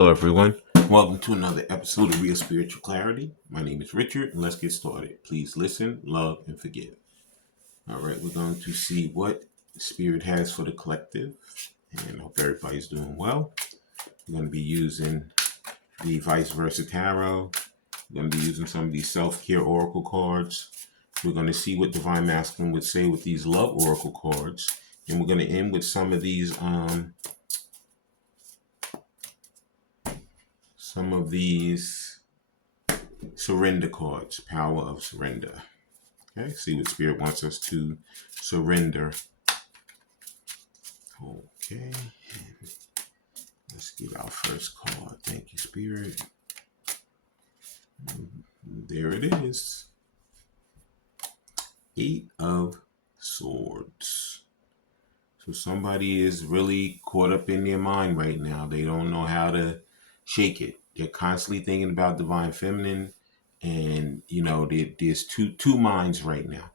Hello, everyone. Welcome to another episode of Real Spiritual Clarity. My name is Richard, and let's get started. Please listen, love, and forgive. All right, we're going to see what Spirit has for the collective, and I hope everybody's doing well. We're going to be using the Vice Versa Tarot. We're going to be using some of these self-care oracle cards. We're going to see what Divine Masculine would say with these love oracle cards, and we're going to end with some of these surrender cards, power of surrender. Okay, see what Spirit wants us to surrender. Okay, let's get our first card. Thank you, Spirit. There it is. 8 of Swords. So somebody is really caught up in their mind right now. They don't know how to shake it. They're constantly thinking about Divine Feminine, and there's two minds right now.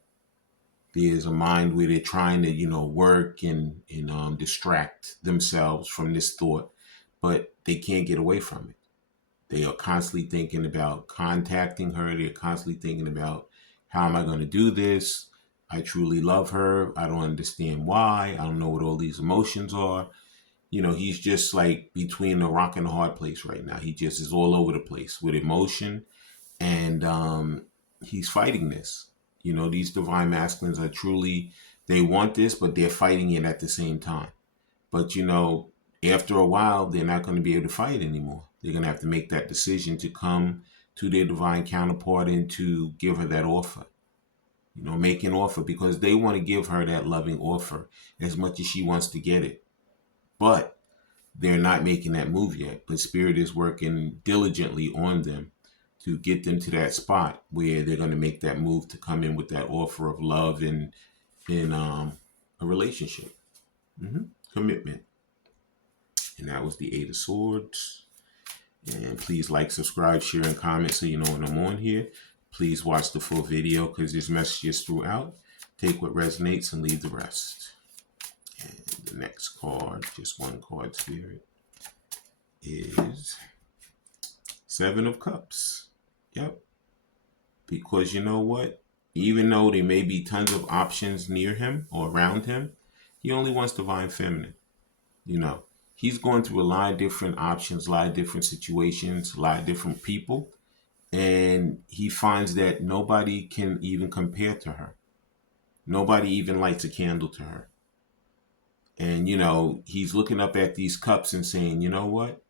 There's a mind where they're trying to, work and distract themselves from this thought, but they can't get away from it. They are constantly thinking about contacting her. They're constantly thinking about, how am I going to do this? I truly love her. I don't understand why. I don't know what all these emotions are. He's just like between a rock and a hard place right now. He just is all over the place with emotion, and he's fighting this. These Divine Masculines are truly, they want this, but they're fighting it at the same time. But, after a while, they're not going to be able to fight anymore. They're going to have to make that decision to come to their divine counterpart and to give her that offer. Make an offer, because they want to give her that loving offer as much as she wants to get it. But they're not making that move yet. But Spirit is working diligently on them to get them to that spot where they're going to make that move to come in with that offer of love and a relationship, commitment. And that was the 8 of Swords. And please like, subscribe, share, and comment so you know when I'm on here. Please watch the full video, because there's messages throughout. Take what resonates and leave the rest. And the next card, just one card, Spirit, is 7 of Cups. Yep. Because you know what? Even though there may be tons of options near him or around him, he only wants Divine Feminine. He's going through a lot of different options, a lot of different situations, a lot of different people. And he finds that nobody can even compare to her. Nobody even lights a candle to her. And, he's looking up at these cups and saying, you know what?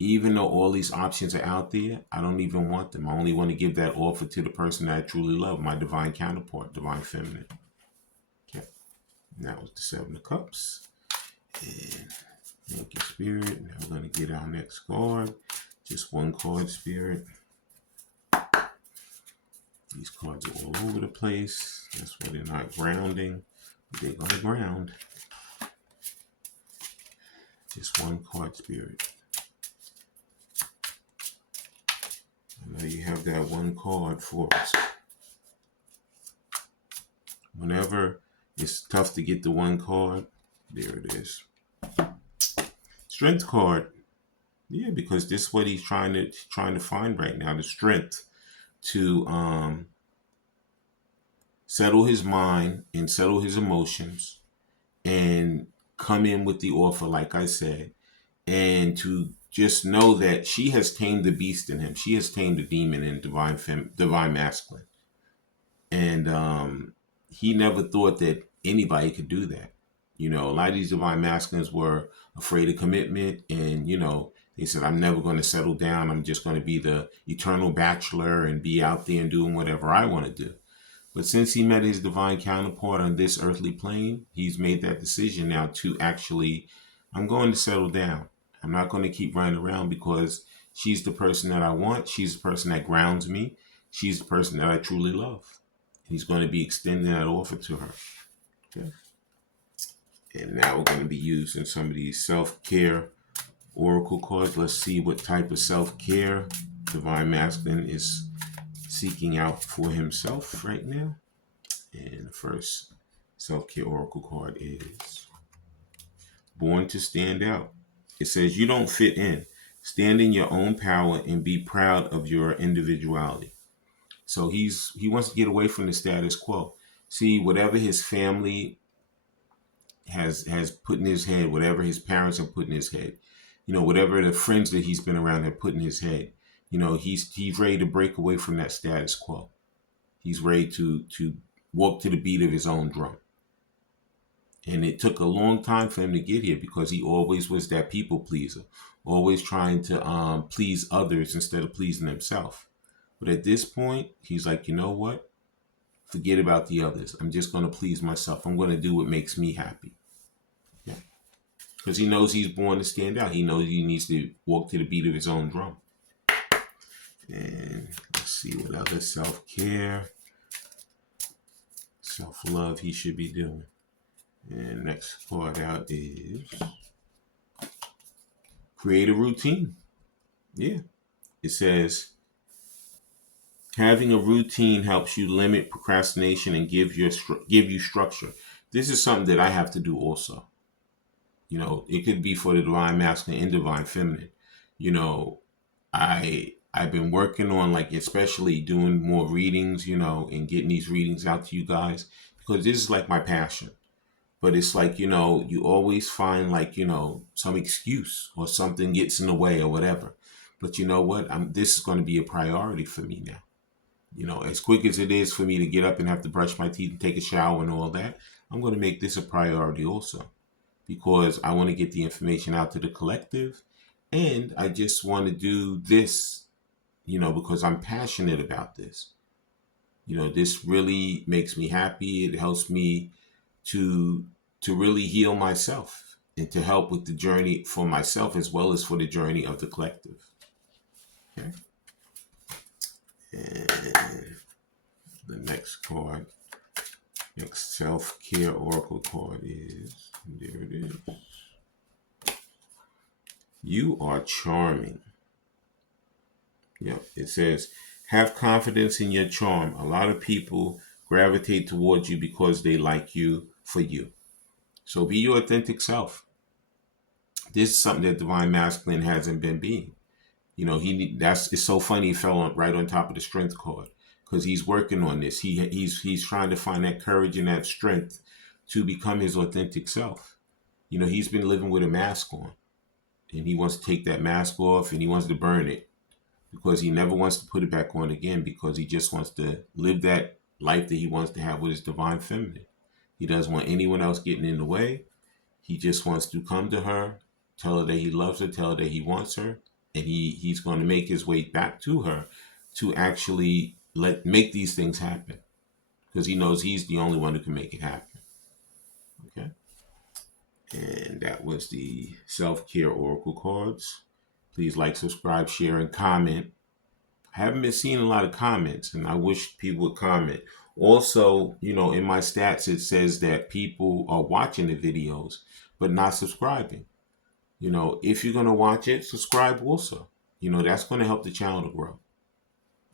Even though all these options are out there, I don't even want them. I only want to give that offer to the person that I truly love, my divine counterpart, Divine Feminine. Okay. And that was the 7 of Cups. And thank you, Spirit. Now we're going to get our next card. Just one card, Spirit. These cards are all over the place. That's why they're not grounding. But they're going to ground. Just one card, Spirit. I know you have that one card for us. Whenever it's tough to get the one card, there it is. Strength card. Yeah, because this is what he's trying to find right now. The strength to settle his mind and settle his emotions and come in with the offer, like I said, and to just know that she has tamed the beast in him. She has tamed the demon in Divine Masculine. And he never thought that anybody could do that. A lot of these Divine Masculines were afraid of commitment, and, they said, I'm never going to settle down. I'm just going to be the eternal bachelor and be out there and doing whatever I want to do. But since he met his divine counterpart on this earthly plane, he's made that decision now to actually, I'm going to settle down. I'm not going to keep running around, because she's the person that I want. She's the person that grounds me. She's the person that I truly love. He's going to be extending that offer to her. Okay. And now we're going to be using some of these self-care oracle cards. Let's see what type of self-care Divine Masculine is seeking out for himself right now. And the first self-care oracle card is Born to Stand Out. It says, you don't fit in. Stand in your own power and be proud of your individuality. So he wants to get away from the status quo. See, whatever his family has put in his head, whatever his parents have put in his head, whatever the friends that he's been around have put in his head, he's ready to break away from that status quo. He's ready to walk to the beat of his own drum. And it took a long time for him to get here because he always was that people pleaser, always trying to please others instead of pleasing himself. But at this point, he's like, you know what? Forget about the others. I'm just going to please myself. I'm going to do what makes me happy. Yeah. Because he knows he's born to stand out. He knows he needs to walk to the beat of his own drum. And let's see what other self-care, self-love he should be doing. And next part out is create a routine. Yeah. It says, having a routine helps you limit procrastination and give you structure. This is something that I have to do also. It could be for the divine masculine and divine feminine. I've been working on, like, especially doing more readings, and getting these readings out to you guys, because this is like my passion. But it's like, you always find, like, some excuse or something gets in the way or whatever. But you know what? This is going to be a priority for me now. As quick as it is for me to get up and have to brush my teeth and take a shower and all that, I'm going to make this a priority also, because I want to get the information out to the collective. And I just want to do this, because I'm passionate about this. This really makes me happy. It helps me to really heal myself and to help with the journey for myself as well as for the journey of the collective. Okay. And the next card, next self-care oracle card is, there it is. You are charming. Yep. It says, have confidence in your charm. A lot of people gravitate towards you because they like you for you. So be your authentic self. This is something that divine masculine hasn't been being. It's so funny he fell right on top of the strength card, because he's working on this. He's trying to find that courage and that strength to become his authentic self. He's been living with a mask on, and he wants to take that mask off and he wants to burn it, because he never wants to put it back on again, because he just wants to live that life that he wants to have with his divine feminine. He doesn't want anyone else getting in the way. He just wants to come to her, tell her that he loves her, tell her that he wants her, and he's going to make his way back to her to actually make these things happen, because he knows he's the only one who can make it happen. Okay. And that was the self-care oracle cards. Please like, subscribe, share, and comment. I haven't been seeing a lot of comments, and I wish people would comment. Also, in my stats, it says that people are watching the videos, but not subscribing. If you're going to watch it, subscribe also. That's going to help the channel to grow.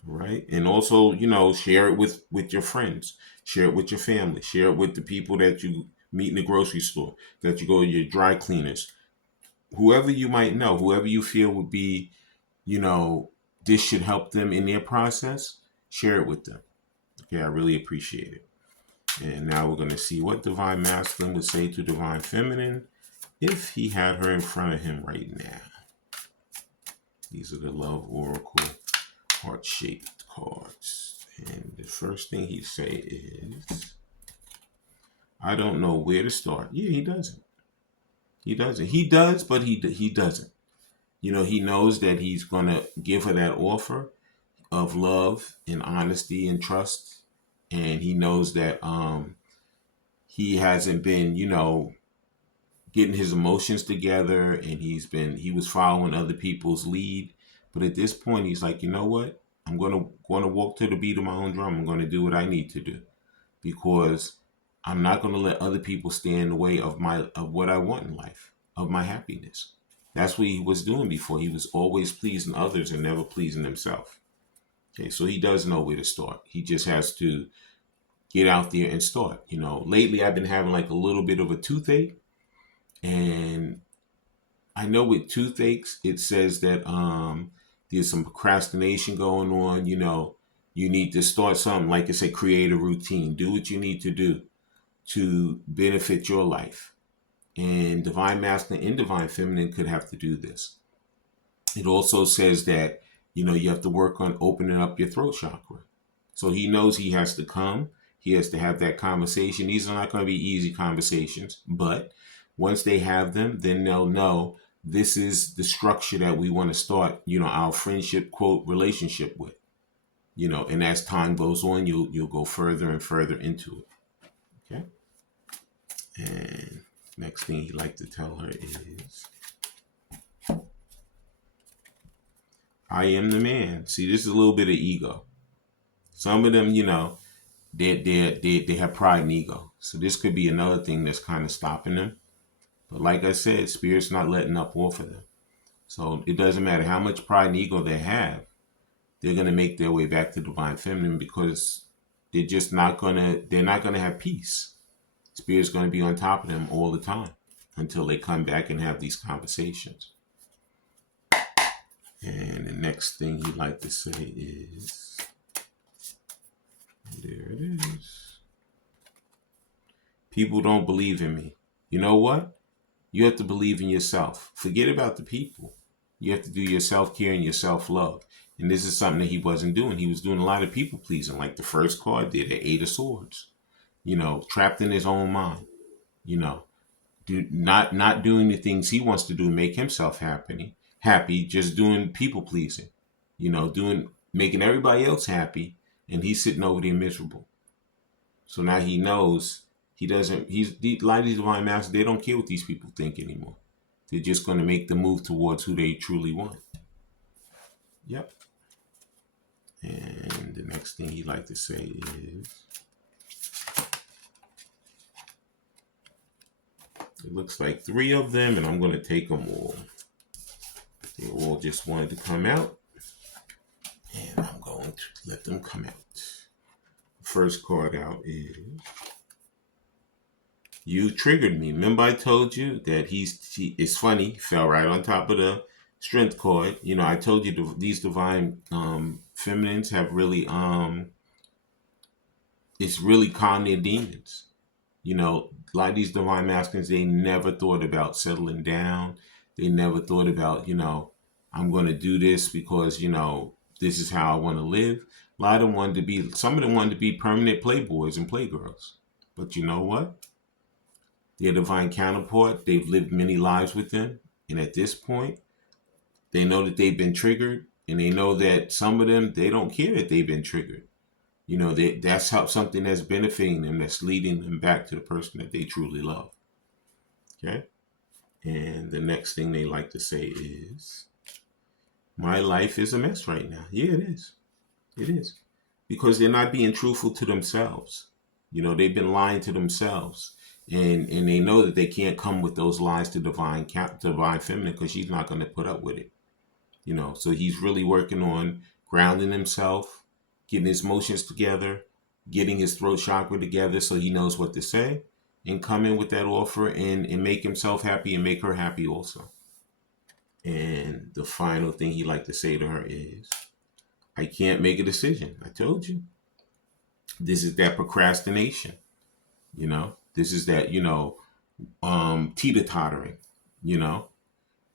All right. And also, share it with your friends, share it with your family, share it with the people that you meet in the grocery store, that you go to your dry cleaners, whoever you might know, whoever you feel would be, this should help them in their process, share it with them. Okay. I really appreciate it. And now we're going to see what divine masculine would say to divine feminine if he had her in front of him right now. These are the love oracle heart-shaped cards. And the first thing he say is, I don't know where to start. Yeah, he doesn't. He doesn't. He does, but he doesn't. He knows that he's going to give her that offer of love and honesty and trust. And he knows that he hasn't been, getting his emotions together, and he was following other people's lead. But at this point, he's like, you know what? I'm going to walk to the beat of my own drum. I'm going to do what I need to do, because I'm not going to let other people stand in the way of what I want in life, of my happiness. That's what he was doing before. He was always pleasing others and never pleasing himself. Okay, so he does know where to start. He just has to get out there and start. Lately I've been having like a little bit of a toothache, and I know with toothaches, it says that there's some procrastination going on. You need to start something, like I said, create a routine. Do what you need to do to benefit your life. And divine masculine and divine feminine could have to do this. It also says that, you have to work on opening up your throat chakra. So he knows he has to come. He has to have that conversation. These are not going to be easy conversations, but once they have them, then they'll know this is the structure that we want to start, our friendship quote relationship with, and as time goes on, you'll go further and further into it. Okay. And next thing he like to tell her is, I am the man. See, this is a little bit of ego. Some of them, they have pride and ego. So this could be another thing that's kind of stopping them. But like I said, Spirit's not letting up off of them. So it doesn't matter how much pride and ego they have, they're going to make their way back to divine feminine, because they're not going to have peace. Spirit's going to be on top of them all the time until they come back and have these conversations. And the next thing he'd like to say is, there it is. People don't believe in me. You know what? You have to believe in yourself. Forget about the people. You have to do your self-care and your self-love. And this is something that he wasn't doing. He was doing a lot of people pleasing, like the first card did, the Eight of Swords. Trapped in his own mind. Not doing the things he wants to do, make himself happy, just doing people pleasing. Making everybody else happy, and he's sitting over there miserable. So now he knows a lot of these divine masters, they don't care what these people think anymore. They're just going to make the move towards who they truly want. Yep. And the next thing he'd like to say is, it looks like 3 of them, and I'm going to take them all. They all just wanted to come out, and I'm going to let them come out. First card out is, you triggered me. Remember I told you that it's funny, fell right on top of the strength card. I told you these divine feminines have really, it's really calmed their demons. A lot of these divine masculines, they never thought about settling down. They never thought about, I'm going to do this because, this is how I want to live. Some of them wanted to be permanent playboys and playgirls. But you know what? Their divine counterpart, they've lived many lives with them. And at this point, they know that they've been triggered. And they know that some of them, they don't care that they've been triggered. That's something that's benefiting them, that's leading them back to the person that they truly love. Okay? And the next thing they like to say is, my life is a mess right now. Yeah, it is. It is. Because they're not being truthful to themselves. They've been lying to themselves. And they know that they can't come with those lies to divine feminine, because she's not going to put up with it. So he's really working on grounding himself, getting his emotions together, getting his throat chakra together so he knows what to say, and come in with that offer and make himself happy and make her happy also. And the final thing he'd like to say to her is, I can't make a decision. I told you. This is that procrastination. This is that, teeter-tottering,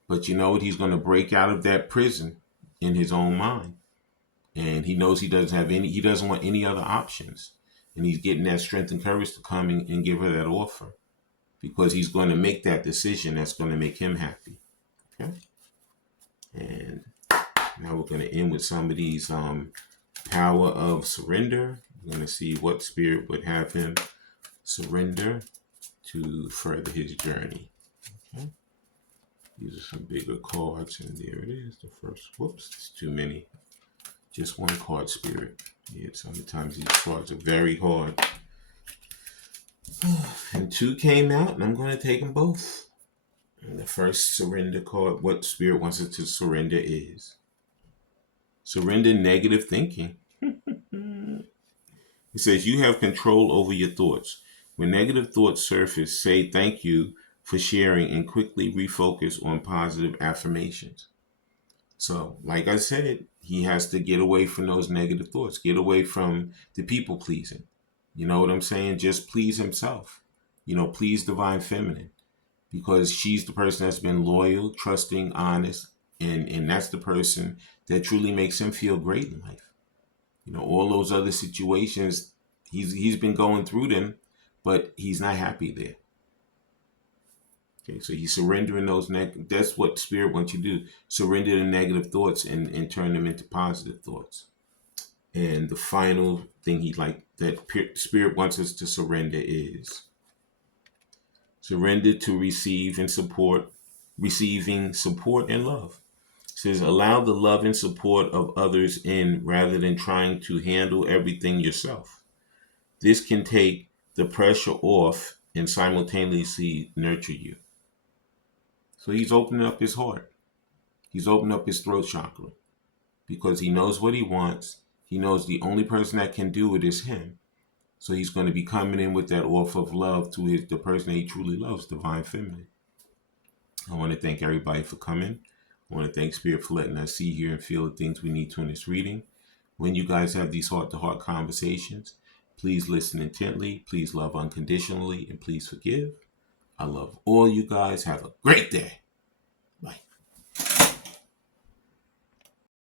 But you know what? He's going to break out of that prison in his own mind. And he knows he doesn't want any other options. And he's getting that strength and courage to come and give her that offer, because he's going to make that decision that's going to make him happy. Okay. And now we're going to end with some of these power of surrender. We're going to see what spirit would have him surrender to further his journey. Okay. These are some bigger cards, and there it is. The first, whoops, it's too many. Just one card, spirit. Yeah, sometimes these cards are very hard. And 2 came out, and I'm going to take them both. And the first surrender card, what spirit wants us to surrender is, surrender negative thinking. It says, you have control over your thoughts. When negative thoughts surface, say thank you for sharing and quickly refocus on positive affirmations. So, like I said, he has to get away from those negative thoughts, get away from the people pleasing. You know what I'm saying? Just please himself. Please Divine Feminine, because she's the person that's been loyal, trusting, honest, and that's the person that truly makes him feel great in life. All those other situations, he's been going through them, but he's not happy there. Okay, so he's surrendering those that's what spirit wants you to do. Surrender the negative thoughts and turn them into positive thoughts. And the final thing spirit wants us to surrender is surrender to receiving support and love. It says allow the love and support of others in rather than trying to handle everything yourself. This can take the pressure off and simultaneously nurture you. So he's opening up his heart. He's opening up his throat chakra because he knows what he wants. He knows the only person that can do it is him. So he's going to be coming in with that offer of love to the person that he truly loves, Divine Feminine. I want to thank everybody for coming. I want to thank Spirit for letting us see, hear, and feel the things we need to in this reading. When you guys have these heart-to-heart conversations, please listen intently, please love unconditionally, and please forgive. I love all you guys. Have a great day.